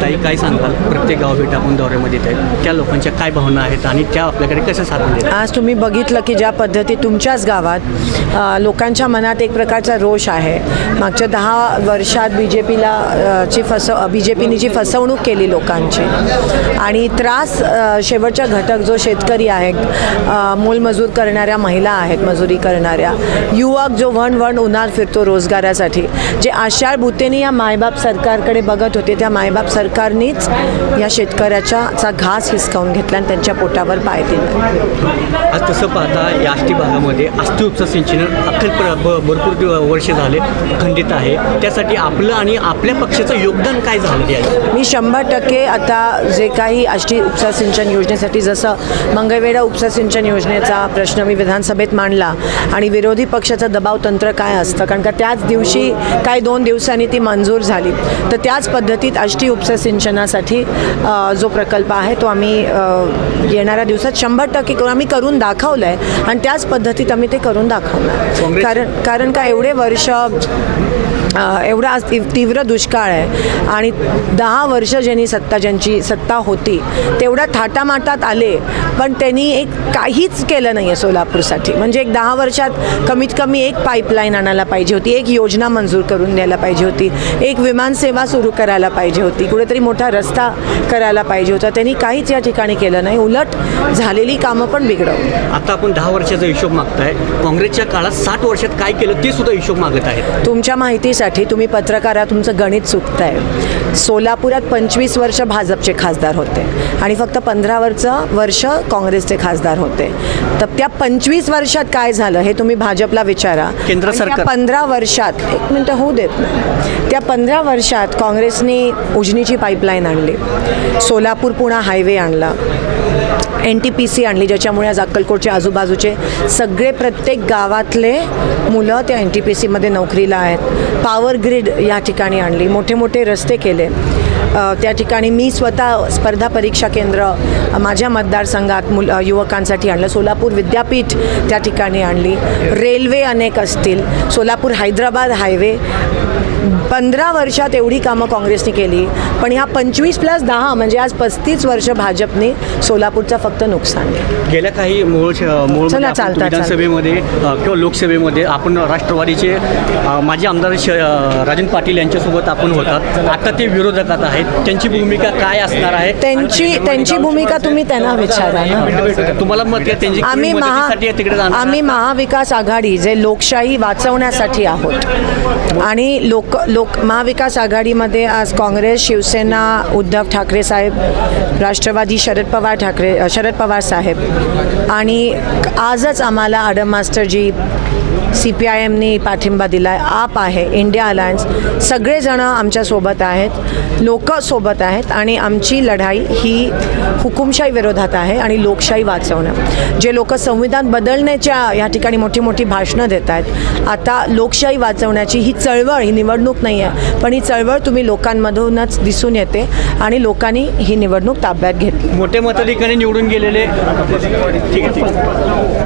ताई काय सांगताल? प्रत्येक गावभेट आपण दौऱ्यामध्ये येत आहे त्या लोकांच्या काय भावना आहेत आणि त्या आपल्याकडे कसं साधून देतात? आज तुम्ही बघितलं की ज्या पद्धती तुमच्याच गावात लोकांच्या मनात एक प्रकारचा रोष आहे. मागच्या दहा वर्षात बी जे पीला ची फसव बी जे पीने जी फसवणूक केली लोकांची आणि त्रास शेवटचा घटक जो शेतकरी आहे मोलमजूर करणाऱ्या महिला आहेत मजुरी करणाऱ्या युवक जो वण वण उन्हात फिरतो रोजगारासाठी जे आषाढ भूतेने या मायबाप सरकारकडे बघत होते त्या मायबाप सरकार सरकारनीच या शेतकऱ्याचा चा घास हिसकावून घेतला आणि त्यांच्या पोटावर पाय दिला. आज तसं पाहता या आष्टी भागामध्ये अस्थि उपसा सिंचन ब- भरपूर वर्ष झाले खंडित आहे. त्यासाठी आपलं आणि आपल्या पक्षाचं योगदान काय झालं आहे मी शंभर टक्के आता जे काही आष्टी उपसा सिंचन योजनेसाठी जसं मंगळवेढा उपसा सिंचन योजनेचा प्रश्न मी विधानसभेत मांडला आणि विरोधी पक्षाचं दबाव तंत्र काय असतं? कारण का त्याच दिवशी काही दोन दिवसांनी ती मंजूर झाली. तर त्याच पद्धतीत आष्टी उपसा सिंचनासाठी जो प्रकल्प आहे तो आम्ही येणाऱ्या दिवसात शंभर टक्के करून आम्ही करून दाखवलं आहे आणि त्याच पद्धतीत आम्ही ते करून काँग्रेस- कारण कारण का एवढे वर्ष एवढा तीव्र दुष्काळ आहे. आणि दहा वर्ष ज्यांनी सत्ता ज्यांची सत्ता होती तेवढ्या थाटामाटात आले पण त्यांनी एक काहीच केलं नाही आहे सोलापूरसाठी. म्हणजे एक दहा वर्षात कमीत कमी एक पाईपलाईन आणायला पाहिजे होती एक योजना मंजूर करून द्यायला पाहिजे होती एक विमानसेवा सुरू करायला पाहिजे होती कुठेतरी मोठा रस्ता करायला पाहिजे होता. त्यांनी काहीच या ठिकाणी केलं नाही. उलट झालेली कामं पण बिघडवली. आता आपण दहा वर्षाचा हिशोब मागताय. काँग्रेसच्या काळात साठ वर्षात काय केलं ते सुद्धा हिशोब मागत आहेत. तुमच्या माहितीसाठी तुम्ही पत्रकारा तुमचं गणित चुकताय सोलापुरात पंचवीस वर्ष भाजपचे खासदार होते आणि फक्त पंधरा वर्ष वर्ष काँग्रेसचे खासदार होते. तर त्या पंचवीस वर्षात काय झालं हे तुम्ही भाजपला विचारा. केंद्र सरकार- पंधरा वर्षात एक मिनटं होऊ देत नाही. त्या पंधरा वर्षात काँग्रेसने उजनीची पाईपलाईन आणली. सोलापूर पुणा हायवे आणला. एन टी पी सी आणली ज्याच्यामुळे आज अक्कलकोटच्या आजूबाजूचे सगळे प्रत्येक गावातले मुलं त्या एन टी पी सीमध्ये नोकरीला आहेत. पॉवर ग्रीड या ठिकाणी आणली मोठे मोठे रस्ते केले. त्या ठिकाणी मी स्वतः स्पर्धा परीक्षा केंद्र माझ्या मतदारसंघात मुल युवकांसाठी आणलं. सोलापूर विद्यापीठ त्या ठिकाणी आणली. रेल्वे अनेक असतील. सोलापूर हैदराबाद हायवे. पंधरा वर्षात एवढी कामं काँग्रेसने केली. पण ह्या पंचवीस प्लस दहा म्हणजे आज पस्तीस वर्ष भाजपने सोलापूरचं फक्त नुकसान केलं. गेल्या काही मूळ मूळ चालतं, विधानसभेमध्ये किंवा लोकसभेमध्ये आपण राष्ट्रवादीचे माजी आमदार राजन पाटील यांच्यासोबत आपण होतात. आता ते विरोधकात आहेत? त्यांची भूमिका काय असणार आहे? त्यांची त्यांची भूमिका तुम्ही त्यांना विचारा ना. तुम्हाला मत त्यांची आम्ही महा आम्ही महाविकास आघाडी जे लोकशाही वाचवण्यासाठी आहोत आणि लोक लोक महाविकास आघाडीमध्ये आज काँग्रेस शिवसेना उद्धव ठाकरे साहेब राष्ट्रवादी शरद पवार ठाकरे शरद पवार साहेब. आणि आजच आम्हाला आडम मास्टरजी सी पी आय एमनी पाठिंबा दिला आहे आप आहे इंडिया अलायन्स. सगळेजणं आमच्यासोबत आहेत. लोक सोबत आहेत आणि आमची लढाई ही हुकुमशाही विरोधात आहे आणि लोकशाही वाचवणं. जे लोक संविधान बदलण्याच्या या ठिकाणी मोठी मोठी भाषणं देत आहेत आता लोकशाही वाचवण्याची ही ही चळवळ ही निवडणूक नाही आहे पण ही चळवळ तुम्ही लोकांमधूनच दिसून येते आणि लोकांनी ही निवडणूक ताब्यात घेतली. मोठ्या मताधिकारी निवडून गेलेले. ठीक आहे ठीक आहे.